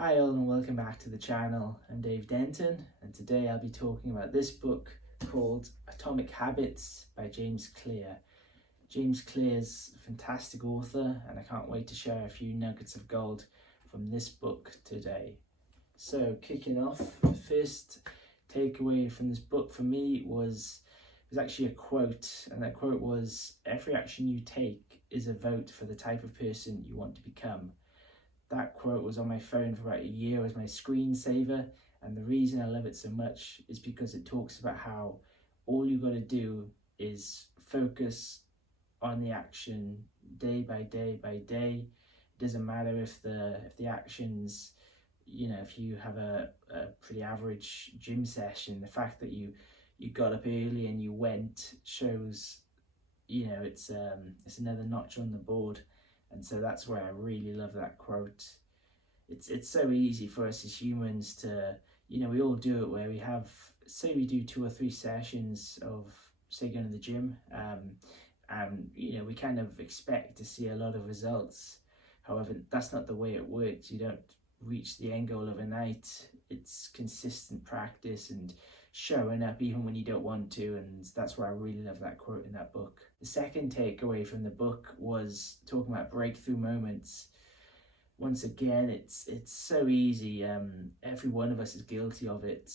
Hi all and welcome back to the channel. I'm Dave Denton and today I'll be talking about this book called Atomic Habits by James Clear. James Clear is a fantastic author and I can't wait to share a few nuggets of gold from this book today. So kicking off, the first takeaway from this book for me was actually a quote, and that quote was, "Every action you take is a vote for the type of person you want to become." That quote was on my phone for about a year as my screensaver, and the reason I love it so much is because it talks about how all you got to do is focus on the action day by day by day. It doesn't matter if the actions, if you have a pretty average gym session, the fact that you got up early and you went shows, it's another notch on the board. And so that's why I really love that quote. It's so easy for us as humans to, we all do it where we do 2 or 3 sessions of, say, going to the gym, and we kind of expect to see a lot of results. However, that's not the way it works. You don't reach the end goal overnight. It's consistent practice and showing up even when you don't want to, and that's why I really love that quote in that book. The second takeaway from the book was talking about breakthrough moments. Once again, it's so easy. Every one of us is guilty of it.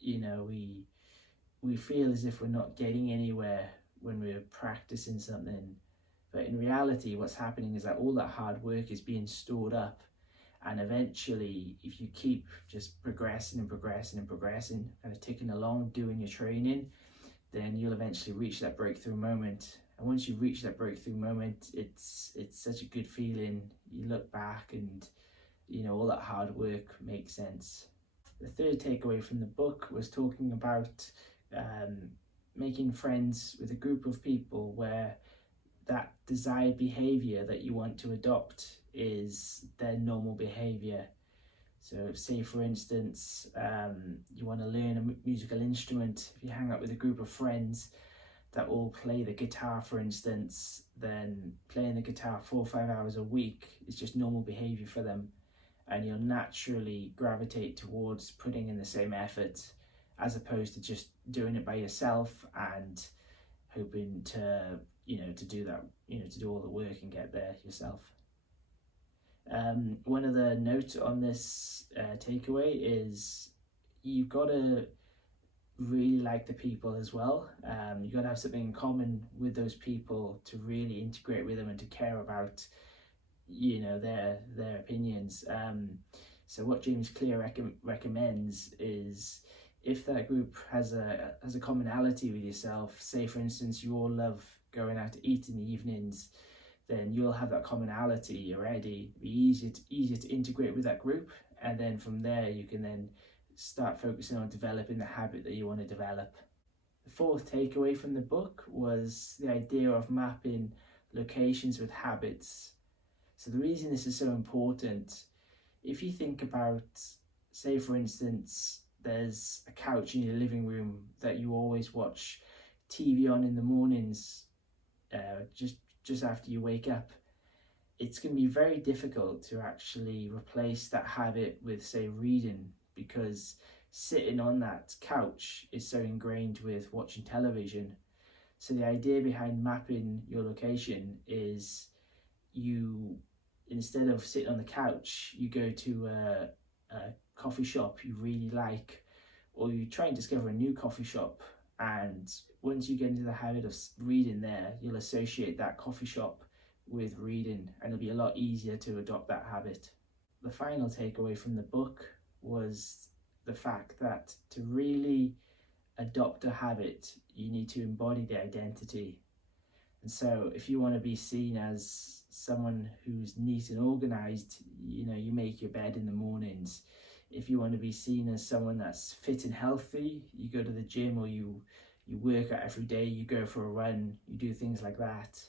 We feel as if we're not getting anywhere when we're practicing something, but in reality, what's happening is that all that hard work is being stored up. And eventually, if you keep just progressing and progressing and progressing, kind of ticking along, doing your training, then you'll eventually reach that breakthrough moment. And once you reach that breakthrough moment, it's such a good feeling. You look back and, all that hard work makes sense. The third takeaway from the book was talking about making friends with a group of people where that desired behavior that you want to adopt is their normal behavior. So say for instance, you want to learn a musical instrument. If you hang out with a group of friends that all play the guitar, for instance, then playing the guitar 4 or 5 hours a week is just normal behavior for them, and you'll naturally gravitate towards putting in the same effort as opposed to just doing it by yourself and hoping to do that, to do all the work and get there yourself. One of the notes on this takeaway is you've got to really like the people as well. You've got to have something in common with those people to really integrate with them and to care about, their opinions. So what James Clear recommends is, if that group has a commonality with yourself, say for instance you all love going out to eat in the evenings, then you'll have that commonality already. It'll be easier to integrate with that group, and then from there you can then start focusing on developing the habit that you want to develop. The fourth takeaway from the book was the idea of mapping locations with habits. So the reason this is so important, if you think about, say for instance, there's a couch in your living room that you always watch TV on in the mornings, just after you wake up, it's going to be very difficult to actually replace that habit with, say, reading, because sitting on that couch is so ingrained with watching television. So the idea behind mapping your location is, you, instead of sitting on the couch, you go to a coffee shop you really like, or you try and discover a new coffee shop, and once you get into the habit of reading there, you'll associate that coffee shop with reading, and it'll be a lot easier to adopt that habit. The final takeaway from the book was the fact that to really adopt a habit, you need to embody the identity. And so if you want to be seen as someone who's neat and organized, you make your bed in the mornings. If you want to be seen as someone that's fit and healthy, you go to the gym, or you work out every day, you go for a run, you do things like that.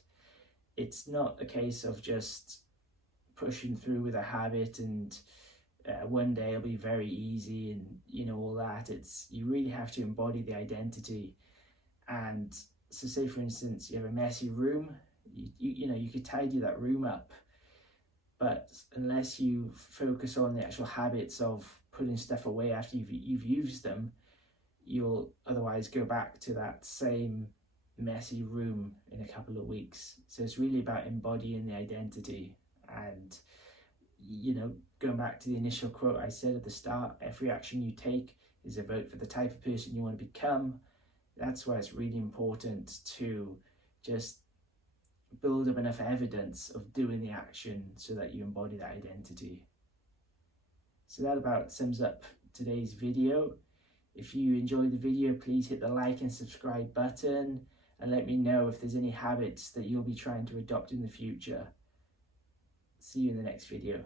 It's not a case of just pushing through with a habit and one day it'll be very easy and all that. You really have to embody the identity. And so say for instance you have a messy room, you could tidy that room up, But unless you focus on the actual habits of putting stuff away after you've used them, you'll otherwise go back to that same messy room in a couple of weeks. So it's really about embodying the identity. And, you know, going back to the initial quote I said at the start, every action you take is a vote for the type of person you want to become. That's why it's really important to just build up enough evidence of doing the action so that you embody that identity. So that about sums up today's video. If you enjoyed the video, please hit the like and subscribe button and let me know if there's any habits that you'll be trying to adopt in the future. See you in the next video.